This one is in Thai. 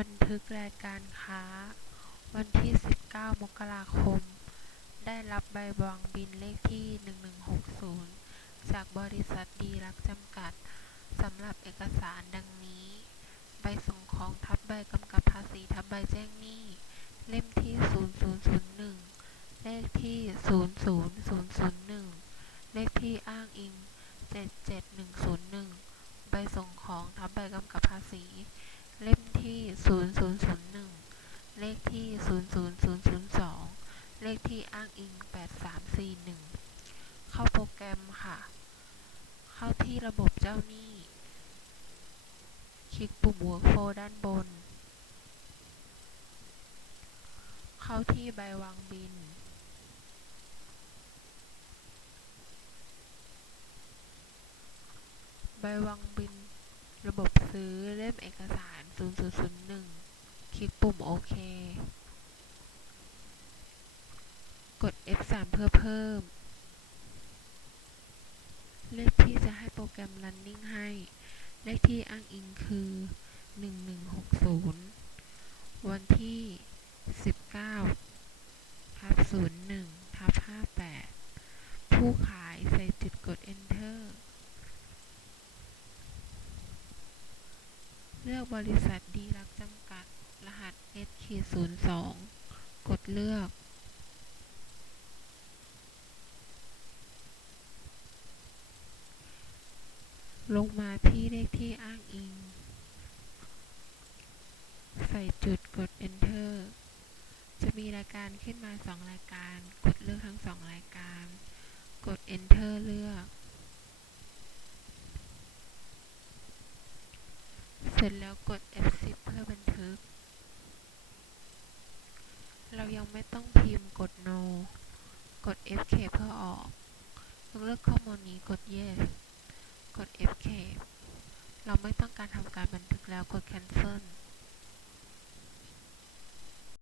บันทึกรายการค้า วันที่ 19 มกราคม ได้รับใบวางบินเลขที่ 1160 จากบริษัทดีลักจำกัด สำหรับเอกสารดังนี้ ใบส่งของทับใบกำกับภาษีทับใบแจ้งหนี้ เล่มที่ 0001 เลขที่ 00001 เลขที่อ้างอิง 77101 ใบส่งของทับใบกำกับภาษี เล่มที่ 0001 เลขที่ 00002 เลขที่อ้างอิง 8341 เข้าโปรแกรมค่ะ เข้าที่ระบบเจ้าหนี้ คลิกปุ่ม Workflow ด้านบน เข้าที่ใบวางบินใบวางบิน ระบบซื้อเล่มเอกสาร 0001 คลิกปุ่มโอเค ก ด F3 เพื่อเพิ่ม เลขที่จะให้โปรแกรม Running ให้ เลขที่อ้างอิงคือ 1160 วันที่ 19ทับ01ทับ58 ผู้ขายใส่จุดกด Enter เลือกบริษัทดีลักจำกัด รหัส S-02 กดเลือก ลงมาที่เลขที่อ้างอิง ใส่จุดกด Enter จะมีรายการขึ้นมา 2 รายการ กดเลือกทั้ง 2 รายการ กด Enter เลือก เสร็จแล้วกด F10 เพื่อบันทึก เรายังไม่ต้องพิมพ์กด No กด Escape เพื่อออกยกเลิกข้อมูลนี้กด Yes กด Escape เราไม่ต้องการทำการบันทึกแล้วกด Cancel